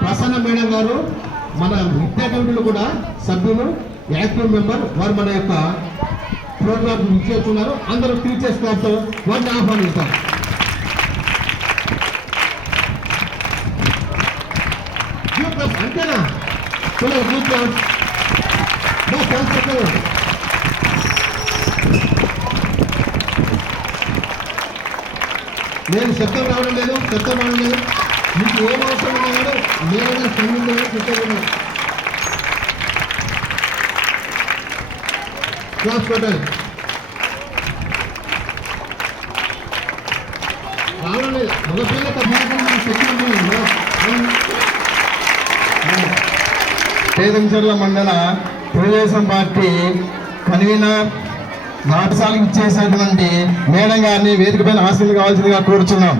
Prasanna madam గారు మన విద్యా కమిటీలో కూడా సభ్యులు యాక్టివ్ మెంబర్ వారు మన యొక్క ప్రోగ్రామ్ చేస్తున్నారు. అందరూ టీచర్స్ కాబట్టి వారిని ఆహ్వానిస్తారు అంతేనా? చలో give చక్కగా. నేను శబ్దం రావడం లేదు శబ్దం రావడం లేదు. మీకు ఏం అవసరం ఉన్నా క్లాస్ రావడం మనం శక్తి పేదంచర్ల మండల తెలుగుదేశం పార్టీ కన్వీనర్ నాటసాలకు ఇచ్చేసినటువంటి మేడం గారిని వేదిక పైన హాస్టల్ కావాల్సిందిగా కోరుచున్నాం.